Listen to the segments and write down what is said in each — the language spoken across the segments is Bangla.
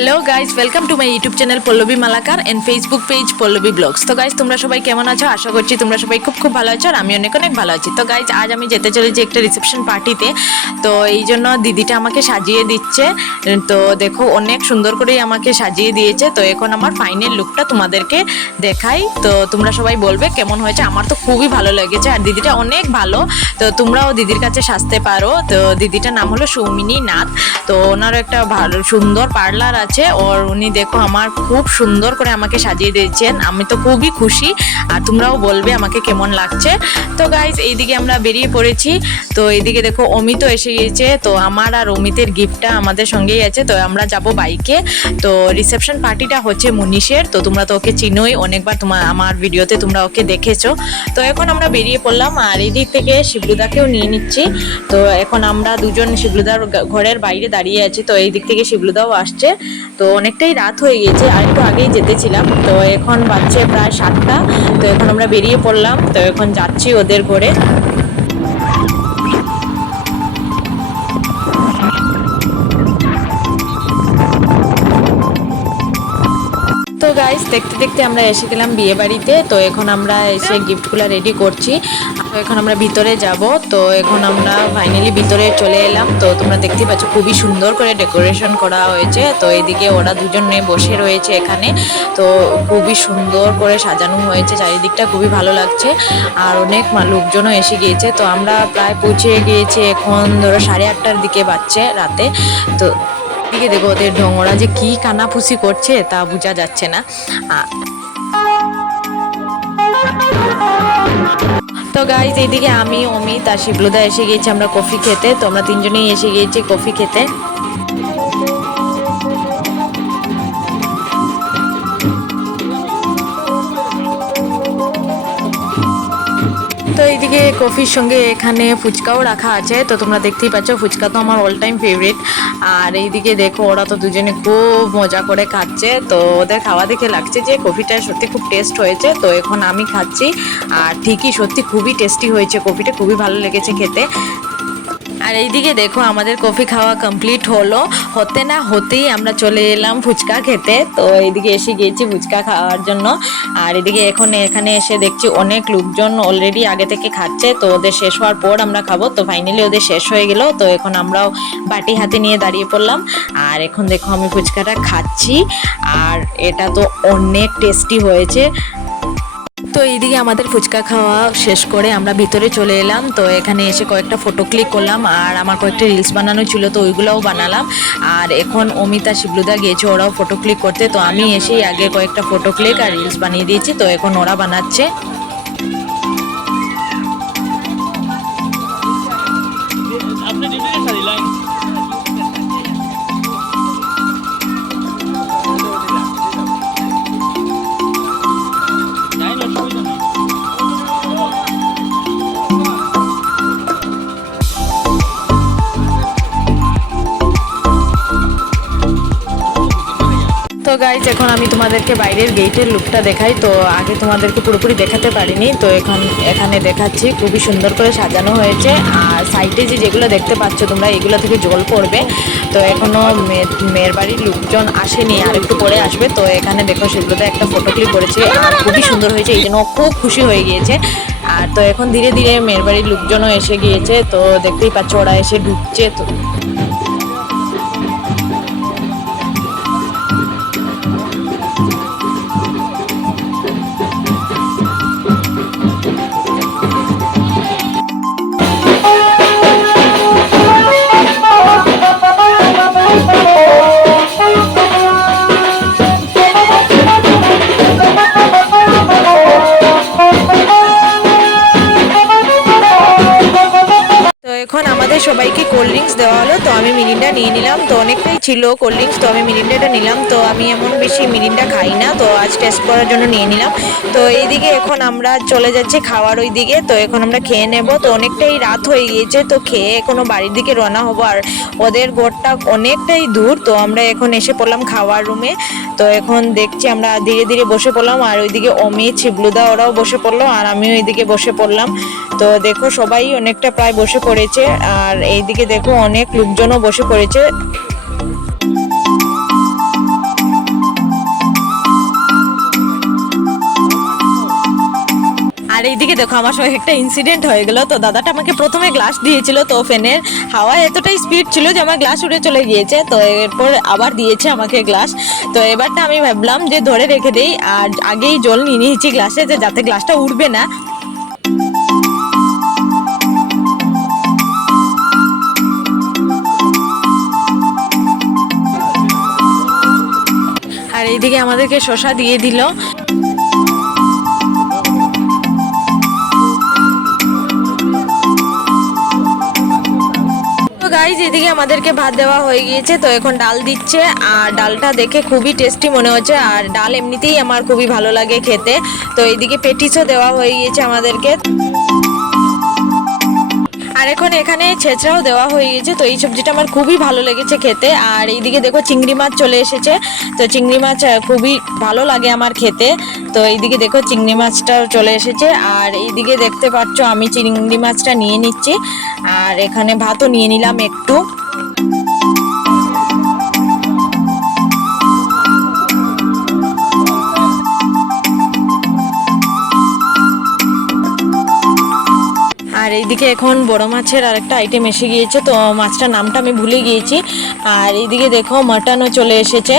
Hello guys, welcome to my YouTube channel Pallavi Malakar and Facebook page Pallavi blogs. তো গাইজ, তোমরা সবাই কেমন আছো? আশা করছি তোমরা সবাই খুব ভালো আছো আর আমি অনেক ভালো আছি। তো গাইজ, আজ আমি যেতে চলেছি একটা রিসেপশন পার্টিতে। তো এই জন্য দিদিটা আমাকে সাজিয়ে দিচ্ছে। তো দেখো, অনেক সুন্দর করেই আমাকে সাজিয়ে দিয়েছে। তো এখন আমার ফাইনাল লুকটা তোমাদেরকে দেখাই। তো তোমরা সবাই বলবে কেমন হয়েছে। আমার তো খুবই ভালো লেগেছে আর দিদিটা অনেক ভালো। তো তোমরাও দিদির কাছে সাজতে পারো। তো দিদিটার নাম হলো সৌমিনী নাথ। তো ওনার একটা ভালো সুন্দর পার্লার আছে ওর। উনি দেখো আমার খুব সুন্দর করে আমাকে সাজিয়ে দিয়েছেন। আমি তো খুবই খুশি আর তোমরাও বলবে আমাকে কেমন লাগছে। তো গাইজ, এইদিকে আমরা বেরিয়ে পড়েছি। তো এইদিকে দেখো অমিতও এসে গিয়েছে। তো আমার আর অমিতের গিফটটা আমাদের সঙ্গেই আছে। তো আমরা যাব বাইকে। তো রিসেপশন পার্টিটা হচ্ছে মনীষের। তো তোমরা তো ওকে চিনোই, অনেকবার আমার ভিডিওতে তোমরা ওকে দেখেছো। তো এখন আমরা বেরিয়ে পড়লাম আর এই দিক থেকে শিবলুদাকেও নিয়ে নিচ্ছি। তো এখন আমরা দুজন শিবলুদার ঘরের বাইরে দাঁড়িয়ে আছি। তো এই দিক থেকে শিবলুদাও আসছে। তো অনেকটাই রাত হয়ে গিয়েছে, আর একটু আগেই যেতেছিলাম। তো এখন বাজছে প্রায় 7টা। তো এখন আমরা বেরিয়ে পড়লাম। তো এখন যাচ্ছি ওদের ঘরে। তো গাইস, দেখতে দেখতে আমরা এসে গেলাম বিয়ে বাড়িতে। তো এখন আমরা এসে গিফটগুলো রেডি করছি। তো এখন আমরা ভিতরে যাব। তো এখন আমরা ফাইনালি ভিতরে চলে এলাম। তো তোমরা দেখতে পাচ্ছ খুবই সুন্দর করে ডেকোরেশন করা হয়েছে। তো এদিকে ওরা দুজন মেয়ে বসে রয়েছে এখানে। তো খুবই সুন্দর করে সাজানো হয়েছে, চারিদিকটা খুবই ভালো লাগছে। আর অনেক লোকজনও এসে গিয়েছে। তো আমরা প্রায় পৌঁছে গিয়েছি, এখন ধরো 8:30টার দিকে বাজছে রাতে। তো দিকে দেখো ওদের ঢং, ওরা যে কি কানাফুসি করছে তা বোঝা যাচ্ছে না। তো গাইজ, এইদিকে আমি, অমিত আর শিবলুদা এসে গিয়েছি আমরা কফি খেতে। তো আমরা তিনজনেই এসে গিয়েছি কফি খেতে। তো এইদিকে কফির সঙ্গে এখানে ফুচকাও রাখা আছে। তো তোমরা দেখতেই পাচ্ছ, ফুচকা তো আমার অল টাইম ফেভারিট। আর এইদিকে দেখো ওরা তো দুজনে খুব মজা করে খাচ্ছে। তো ওদের খাওয়া দেখে লাগছে যে কফিটা সত্যি খুব টেস্ট হয়েছে। তো এখন আমি খাচ্ছি আর ঠিকই সত্যি খুবই টেস্টি হয়েছে, কফিটা খুবই ভালো লেগেছে খেতে। আর এইদিকে দেখো আমাদের কফি খাওয়া কমপ্লিট হলো। হতে না হতেই আমরা চলে এলাম ফুচকা খেতে। তো এইদিকে এসে গিয়েছি ফুচকা খাওয়ার জন্য। আর এদিকে এখন এখানে এসে দেখছি অনেক লোকজন অলরেডি আগে থেকে খাচ্ছে। তো ওদের শেষ হওয়ার পর আমরা খাবো। তো ফাইনালি ওদের শেষ হয়ে গেল। তো এখন আমরাও বাটি হাতে নিয়ে দাঁড়িয়ে পড়লাম। আর এখন দেখো আমি ফুচকাটা খাচ্ছি আর এটা তো অনেক টেস্টি হয়েছে। তো এইদিকে আমাদের ফুচকা খাওয়া শেষ করে আমরা ভিতরে চলে এলাম। তো এখানে এসে কয়েকটা ফটো ক্লিক করলাম আর আমার কয়েকটা রিলস বানানো ছিল, তো ওইগুলোও বানালাম। আর এখন অমিতা শিবলুদা গিয়েছে ওরাও ফটো ক্লিক করতে। তো আমি এসেই আগে কয়েকটা ফটো ক্লিক আর রিলস বানিয়ে দিয়েছি। তো এখন ওরা বানাচ্ছে। তো গাইজ, এখন আমি তোমাদেরকে বাইরের গেটের লুকটা দেখাই। তো আগে তোমাদেরকে পুরোপুরি দেখাতে পারিনি, তো এখন এখানে দেখাচ্ছি। খুবই সুন্দর করে সাজানো হয়েছে। আর সাইডে যেগুলো দেখতে পাচ্ছ তোমরা, এগুলো থেকে জল পড়বে। তো এখনো মেয়ের বাড়ির লোকজন আসেনি, আর একটু পরে আসবে। তো এখানে দেখো সেগুলোতে একটা ফটো ক্লিক করেছে আর খুবই সুন্দর হয়েছে, এই জন্য খুব খুশি হয়ে গিয়েছে। আর তো এখন ধীরে ধীরে মেয়ের বাড়ির লোকজনও এসে গিয়েছে। তো দেখতেই পাচ্ছ ওরা এসে ঢুকছে। তো এখন আমাদের সবাইকে কোল্ড ড্রিঙ্কস দেওয়া হলো। তো আমি মিরিন্ডা নিয়ে নিলাম। তো অনেকটাই ছিল কোল্ড ড্রিঙ্কস, তো আমি মিরিন্ডাটা নিলাম। তো আমি এমন বেশি মিরিন্ডা খাই না, তো আজ টেস্ট করার জন্য নিয়ে নিলাম। তো এইদিকে এখন আমরা চলে যাচ্ছি খাওয়ার ওই দিকে। তো এখন আমরা খেয়ে নেব। তো অনেকটাই রাত হয়ে গিয়েছে, তো খেয়ে এখনো বাড়ির দিকে রওনা হবো। আর ওদের ঘরটা অনেকটাই দূর। তো আমরা এখন এসে পড়লাম খাওয়ার রুমে। তো এখন দেখছি আমরা ধীরে ধীরে বসে পড়লাম। আর ওইদিকে অমিত শিবলুদা ওরাও বসে পড়লো আর আমিও এইদিকে বসে পড়লাম। তো দেখো সবাই অনেকটা প্রায় বসে পড়েছে। আর এইদিকে দেখো অনেক লোকজনও বসে পড়েছে। এইদিকে দেখো আমার সঙ্গে একটা ইনসিডেন্ট হয়ে গেল। তো দাদাটা আমাকে প্রথমে গ্লাস দিয়েছিল, তো ফ্যানের হাওয়া এতটাই স্পিড ছিল যে আমার গ্লাস উড়ে চলে গিয়েছে। তো এরপর আবার দিয়েছে আমাকে গ্লাস। তো এবারটা আমি ভাবলাম যে ধরে রেখে দিই, আর আগেই জল নিয়ে নিয়েছি গ্লাসে যে যাতে গ্লাসটা উঠবে না। আর এইদিকে আমাদেরকে শসা দিয়ে দিল। গাইজ এদিকে আমাদেরকে ভাত দেওয়া হয়ে গিয়েছে, তো এখন ডাল দিচ্ছে। আর ডালটা দেখে খুবই টেস্টি মনে হচ্ছে, আর ডাল এমনিতেই আমার খুবই ভালো লাগে খেতে। তো এইদিকে পেটিসও দেওয়া হয়ে গিয়েছে আমাদেরকে। আর এখন এখানে ছেঁচড়াও দেওয়া হয়ে গেছে। তো এই সবজিটা আমার খুবই ভালো লেগেছে খেতে। আর এইদিকে দেখো চিংড়ি মাছ চলে এসেছে। তো চিংড়ি মাছ খুবই ভালো লাগে আমার খেতে। তো এইদিকে দেখো চিংড়ি মাছটাও চলে এসেছে। আর এইদিকে দেখতে পাচ্ছ আমি চিংড়ি মাছটা নিয়ে নিচ্ছি, আর এখানে ভাতও নিয়ে নিলাম একটু। আর এইদিকে এখন বড় মাছের আরেকটা আইটেম এসে গিয়েছে। তো মাছটার নামটা আমি ভুলে গিয়েছি। আর এইদিকে দেখো মাটনও চলে এসেছে।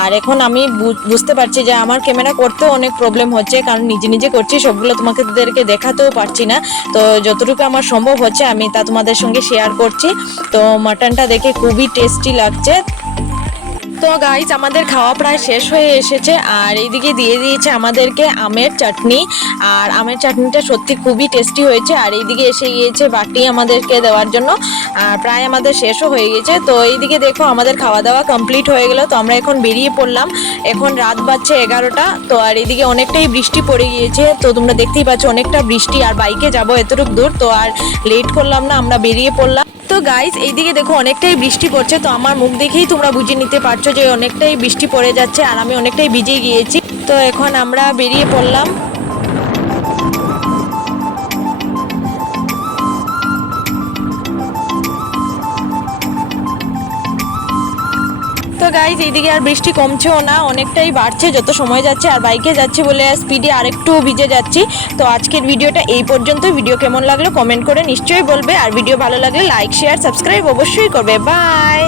আর এখন আমি বুঝতে পারছি যে আমার ক্যামেরা করতেও অনেক প্রবলেম হচ্ছে, কারণ নিজে নিজে করছি, সবগুলো তোমাদেরকে দেখাতেও পারছি না। তো যতটুকু আমার সম্ভব হচ্ছে আমি তা তোমাদের সঙ্গে শেয়ার করছি। তো মাটনটা দেখে খুবই টেস্টি লাগছে। তো গাইজ আমাদের খাওয়া প্রায় শেষ হয়ে এসেছে। আর এইদিকে দিয়ে দিয়েছে আমাদেরকে আমের চাটনি। আর আমের চাটনিটা সত্যি খুবই টেস্টি হয়েছে। আর এইদিকে এসে গিয়েছে বাটি আমাদেরকে দেওয়ার জন্য। আর প্রায় আমাদের শেষও হয়ে গেছে। তো এইদিকে দেখো আমাদের খাওয়া দাওয়া কমপ্লিট হয়ে গেল। তো আমরা এখন বেরিয়ে পড়লাম। এখন রাত বাজছে 11টা। তো আর এইদিকে অনেকটাই বৃষ্টি পড়ে গিয়েছে। তো তোমরা দেখতেই পাচ্ছ অনেকটা বৃষ্টি। আর বাইকে যাবো এতটুকু দূর, তো আর লেট করলাম না, আমরা বেরিয়ে পড়লাম। তো গাইজ এইদিকে দেখো অনেকটাই বৃষ্টি পড়ছে। তো আমার মুখ দেখেই তোমরা বুঝে নিতে পারছো যে অনেকটাই বৃষ্টি পড়ে যাচ্ছে, আর আমি অনেকটাই ভিজে গিয়েছি। তো এখন আমরা বেরিয়ে পড়লাম। তো গাইজ এইদিকে আর বৃষ্টি কমছেও না, অনেকটাই বাড়ছে যত সময় যাচ্ছে। আর বাইকে যাচ্ছি বলে স্পিডে আরেকটু ভিজে যাচ্ছি। তো আজকের ভিডিওটা এই পর্যন্ত। ভিডিও কেমন লাগলো কমেন্ট করে নিশ্চয়ই বলবে। আর ভিডিও ভালো লাগলে লাইক শেয়ার সাবস্ক্রাইব অবশ্যই করবে। বাই।